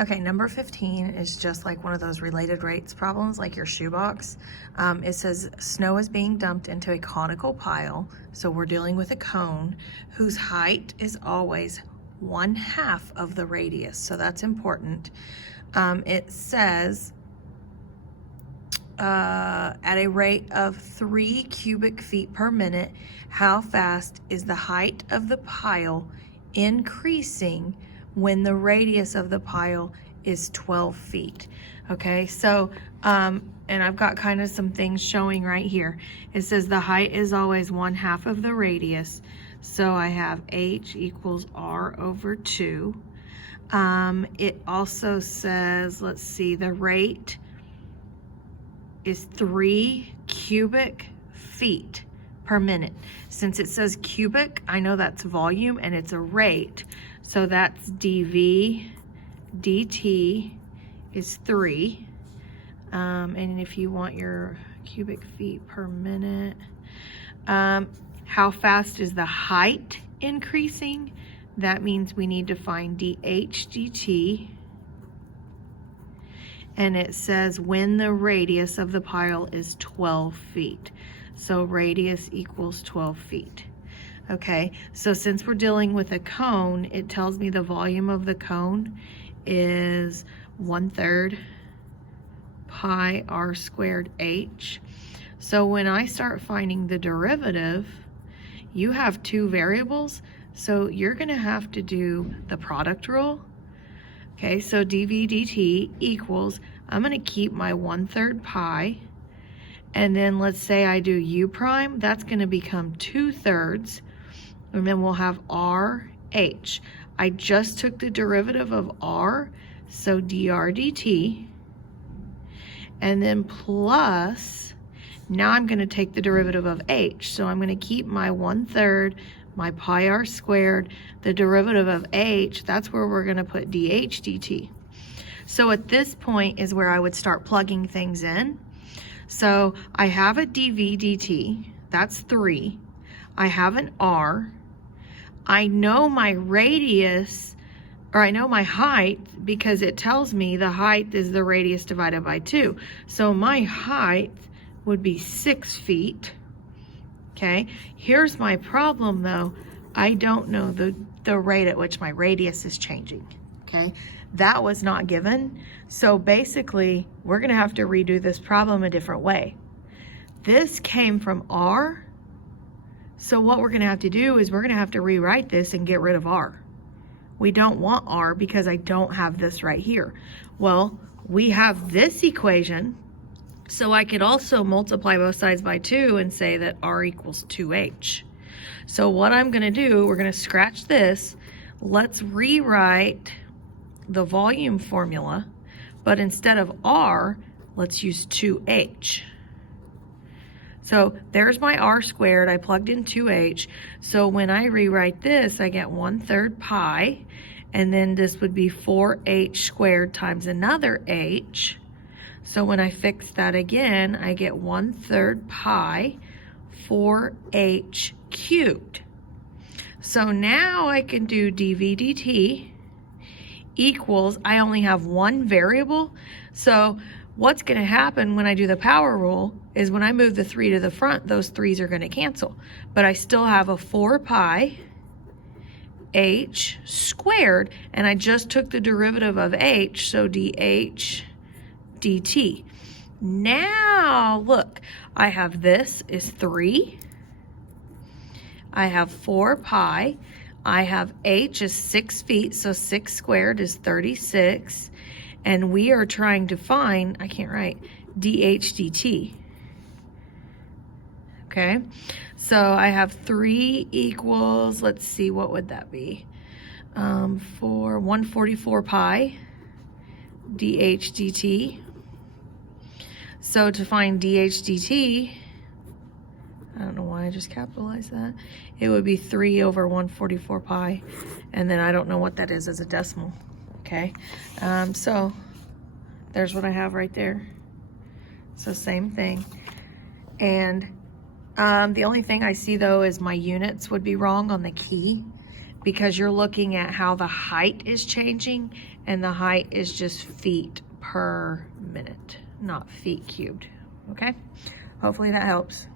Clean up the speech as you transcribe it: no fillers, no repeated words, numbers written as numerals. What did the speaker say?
Okay, number 15 is just like one of those related rates problems, like your shoebox. It says snow is being dumped into a conical pile, so we're dealing with a cone whose height is always 1/2 of the radius, so that's important. It says at a rate of 3 cubic feet per minute, how fast is the height of the pile increasing when the radius of the pile is 12 feet. Okay, so, and I've got kind of some things showing right here. It says the height is always 1/2 of the radius. So I have H equals R over 2. It also says, let's see, the rate is 3 cubic feet per minute. Since it says cubic, I know that's volume and it's a rate. So that's dV dt is 3. And if you want your cubic feet per minute, how fast is the height increasing? That means we need to find dH dt. And it says when the radius of the pile is 12 feet. So radius equals 12 feet. Okay, so since we're dealing with a cone, it tells me the volume of the cone is 1/3 pi r squared h. So when I start finding the derivative, you have two variables, so you're gonna have to do the product rule. Okay, so dV dt equals, I'm gonna keep my 1/3 pi, and then let's say I do u prime, that's gonna become 2/3, and then we'll have RH. I just took the derivative of R, so dr dt, and then plus, now I'm gonna take the derivative of H, so I'm gonna keep my 1/3, my pi r squared, the derivative of H, that's where we're gonna put dH dt. So at this point is where I would start plugging things in. So I have a dV dt, that's 3. I have an R. I know my radius, or I know my height, because it tells me the height is the radius divided by 2. So my height would be 6 feet. Okay, here's my problem though. I don't know the rate at which my radius is changing. Okay, that was not given. So basically, we're gonna have to redo this problem a different way. This came from R. So what we're gonna have to do is we're gonna have to rewrite this and get rid of R. We don't want R because I don't have this right here. Well, we have this equation, so I could also multiply both sides by 2 and say that R equals 2H. So what I'm gonna do, we're gonna scratch this. Let's rewrite the volume formula, but instead of R, let's use 2H. So there's my R squared, I plugged in 2H. So when I rewrite this, I get 1/3 pi, and then this would be 4H squared times another H. So when I fix that again, I get 1/3 pi 4H cubed. So now I can do dV dt equals, I only have one variable. So what's gonna happen when I do the power rule is when I move the 3 to the front, those 3's are gonna cancel. But I still have a 4 pi h squared, and I just took the derivative of h, so dH dt. Now look, I have this is 3. I have 4 pi. I have h is 6 feet, so 6 squared is 36. And we are trying to find, I can't write, dH dt. Okay, so I have 3 equals, let's see, what would that be? 144 pi dH dt. So to find dH dt, I don't know why I just capitalized that. It would be 3 over 144 pi, and then I don't know what that is as a decimal. Okay, so there's what I have right there. So same thing. And the only thing I see though is my units would be wrong on the key, because you're looking at how the height is changing, and the height is just feet per minute, not feet cubed. Okay? Hopefully that helps.